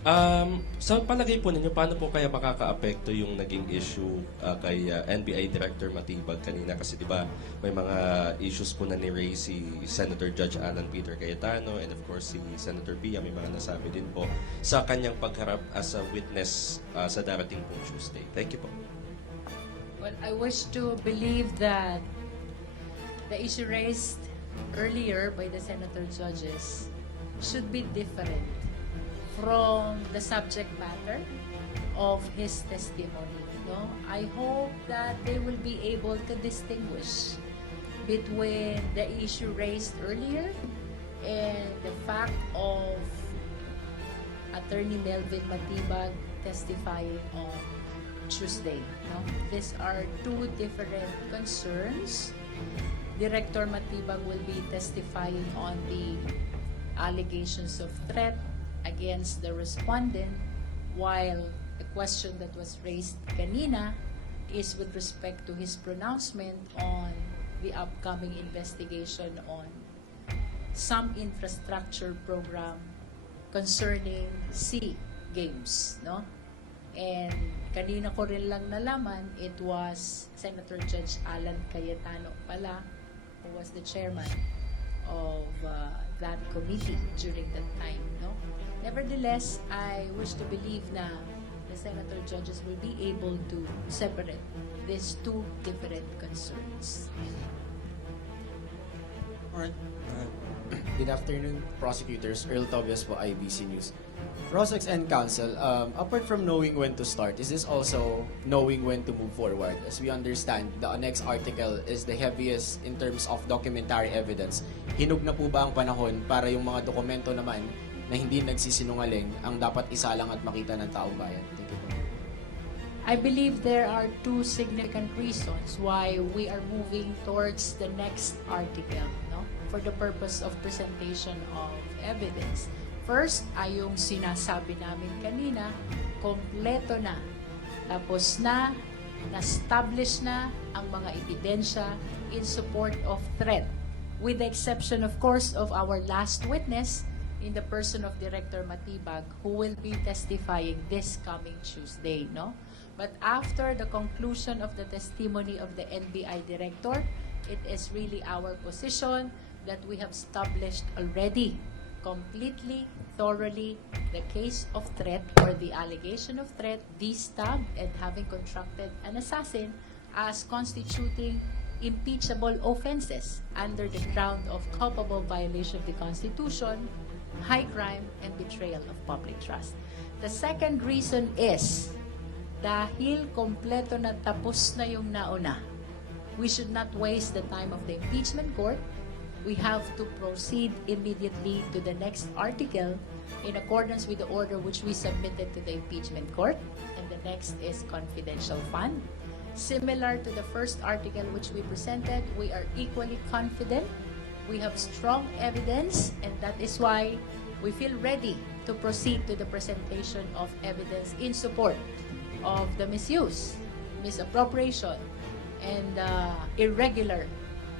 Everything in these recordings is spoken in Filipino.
Sa palagay po ninyo, paano po kaya makakaapekto yung naging issue kay NBI Director Matibag kanina? Kasi di ba may mga issues po na ni-raise si Senator Judge Alan Peter Cayetano and of course si Senator Pia, may mga nasabi din po sa kanyang pagharap as a witness sa darating pong Tuesday. Thank you po. Well, I wish to believe that the issue raised earlier by the senator judges should be different from the subject matter of his testimony. No? I hope that they will be able to distinguish between the issue raised earlier and the fact of Attorney Melvin Matibag testifying on Tuesday. No? These are two different concerns. Director Matibag will be testifying on the allegations of threat against the respondent, while the question that was raised kanina is with respect to his pronouncement on the upcoming investigation on some infrastructure program concerning SEA Games, no? And kanina ko rin lang nalaman, it was Senator Judge Alan Cayetano pala who was the chairman of that committee during that time, no? Nevertheless, I wish to believe na the senator judges will be able to separate these two different concerns. Alright. Good afternoon, prosecutors. Earl Tobias po, IBC News. Prosecs and counsel, apart from knowing when to start, is this also knowing when to move forward? As we understand, the next article is the heaviest in terms of documentary evidence. Hinog na po ba ang panahon para yung mga dokumento naman na hindi nagsisinungaling ang dapat isalang at makita ng taong bayan? Thank you po. I believe there are two significant reasons why we are moving towards the next article, no? For the purpose of presentation of evidence. First ay yung sinasabi namin kanina, kompleto na. Tapos na-establish na ang mga ebidensya in support of threat. With the exception, of course, of our last witness in the person of Director Matibag, who will be testifying this coming Tuesday, no? But after the conclusion of the testimony of the NBI Director, it is really our position that we have established already completely, thoroughly, the case of threat or the allegation of threat, de-stabbed and having contracted an assassin as constituting impeachable offenses under the ground of culpable violation of the Constitution, high crime, and betrayal of public trust. The second reason is dahil kompleto na tapos na yung nauna, we should not waste the time of the impeachment court. We have to proceed immediately to the next article in accordance with the order which we submitted to the impeachment court. And the next is confidential fund. Similar to the first article which we presented, we are equally confident. We have strong evidence, and that is why we feel ready to proceed to the presentation of evidence in support of the misuse, misappropriation, and irregular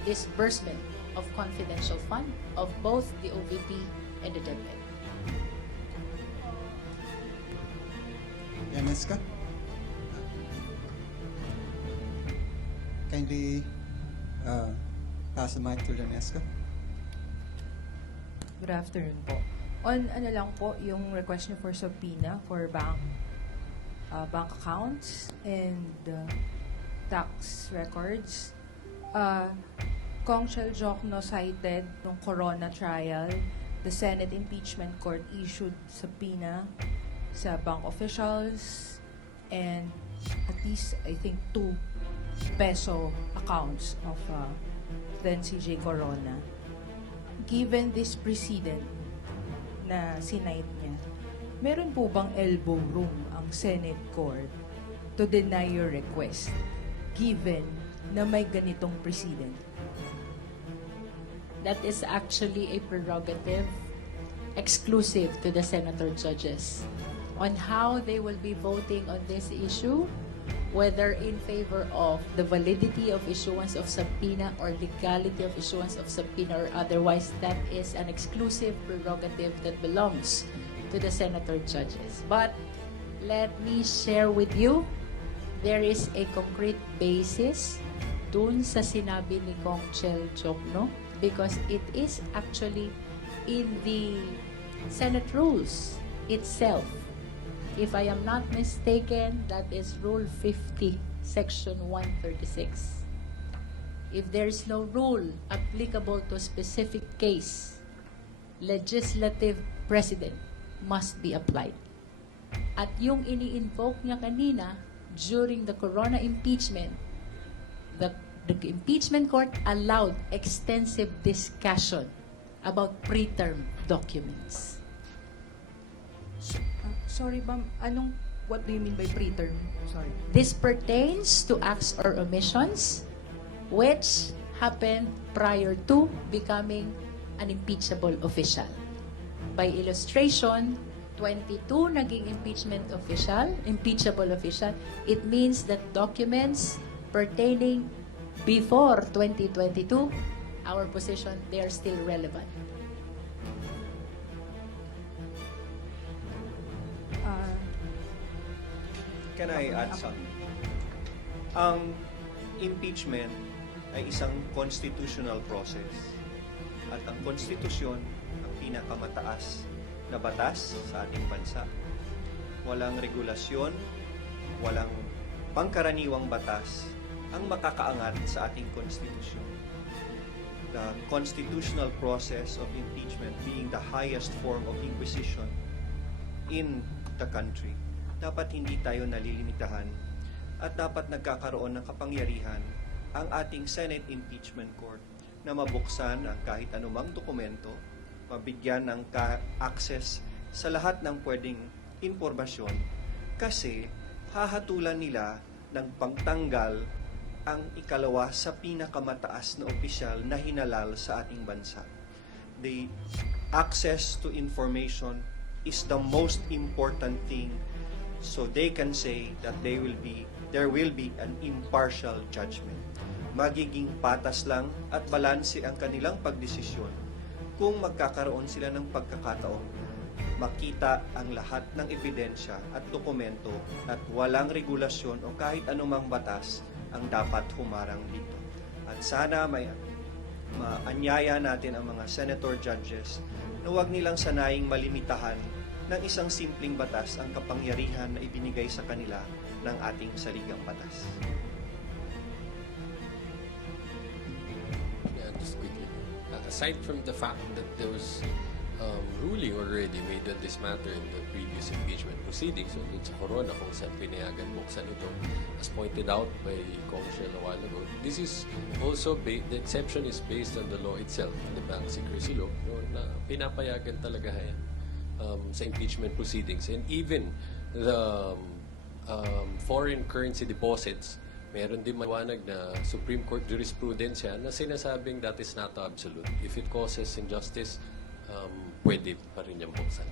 disbursement of confidential fund of both the OVP and the DepEd. Yaneska? Kindly pass the mic to Yaneska. Good afternoon po. On ano lang po, yung request niyo for subpoena for bank accounts and tax records. Kong Chel Jokno cited nung Corona trial, the Senate Impeachment Court issued subpoena sa bank officials and at least, I think, 2 peso accounts of then CJ Corona. Given this precedent na sinight niya, meron po bang elbow room ang Senate Court to deny your request given na may ganitong precedent? That is actually a prerogative exclusive to the senator judges on how they will be voting on this issue, whether in favor of the validity of issuance of subpoena or legality of issuance of subpoena or otherwise. That is an exclusive prerogative that belongs to the senator judges. But let me share with you, there is a concrete basis dun sa sinabi ni Kong Chel Jokno because it is actually in the Senate rules itself. If I am not mistaken, that is Rule 50, Section 136. If there is no rule applicable to a specific case, legislative precedent must be applied. At yung ini-invoke niya kanina, during the Corona impeachment, the impeachment court allowed extensive discussion about preterm documents. Sorry, ma'am. What do you mean by preterm? Sorry. This pertains to acts or omissions which happened prior to becoming an impeachable official. By illustration, 22 naging impeachable official, it means that documents pertaining before 2022, our position, they are still relevant. Can I add something? Ang impeachment ay isang constitutional process. At ang konstitusyon, ang pinakamataas na batas sa ating bansa. Walang regulasyon, walang pangkaraniwang batas ang makakaangat sa ating konstitusyon. The constitutional process of impeachment being the highest form of inquisition in the country. Dapat hindi tayo nalilimitahan at dapat nagkakaroon ng kapangyarihan ang ating Senate Impeachment Court na mabuksan ang kahit anumang dokumento, mabigyan ng access sa lahat ng pwedeng impormasyon kasi hahatulan nila ng pagtanggal ang ikalawa sa pinakamataas na opisyal na hinalal sa ating bansa. The access to information is the most important thing so they can say that there will be an impartial judgment. Magiging patas lang at balanse ang kanilang pagdesisyon kung magkakaroon sila ng pagkakataon makita ang lahat ng ebidensya at dokumento at walang regulasyon o kahit anumang batas ang dapat humarang dito. At sana maanyaya natin ang mga senator judges na huwag nilang sanaying malimitahan ng isang simpleng batas ang kapangyarihan na ibinigay sa kanila ng ating saligang batas. Yeah, just quickly. Aside from the fact that there was ruling already made on this matter in the previous impeachment proceedings, so dun sa Corona kung saan pinayagan buksan ito, as pointed out by Kong Shell a while ago, this is also, the exception is based on the law itself, the Bank Secrecy Law, no, na pinapayagan talaga yan sa impeachment proceedings. And even the foreign currency deposits, meron din maliwanag na Supreme Court jurisprudence yan na sinasabing that is not absolute. If it causes injustice, pwede pa rin yung buksan.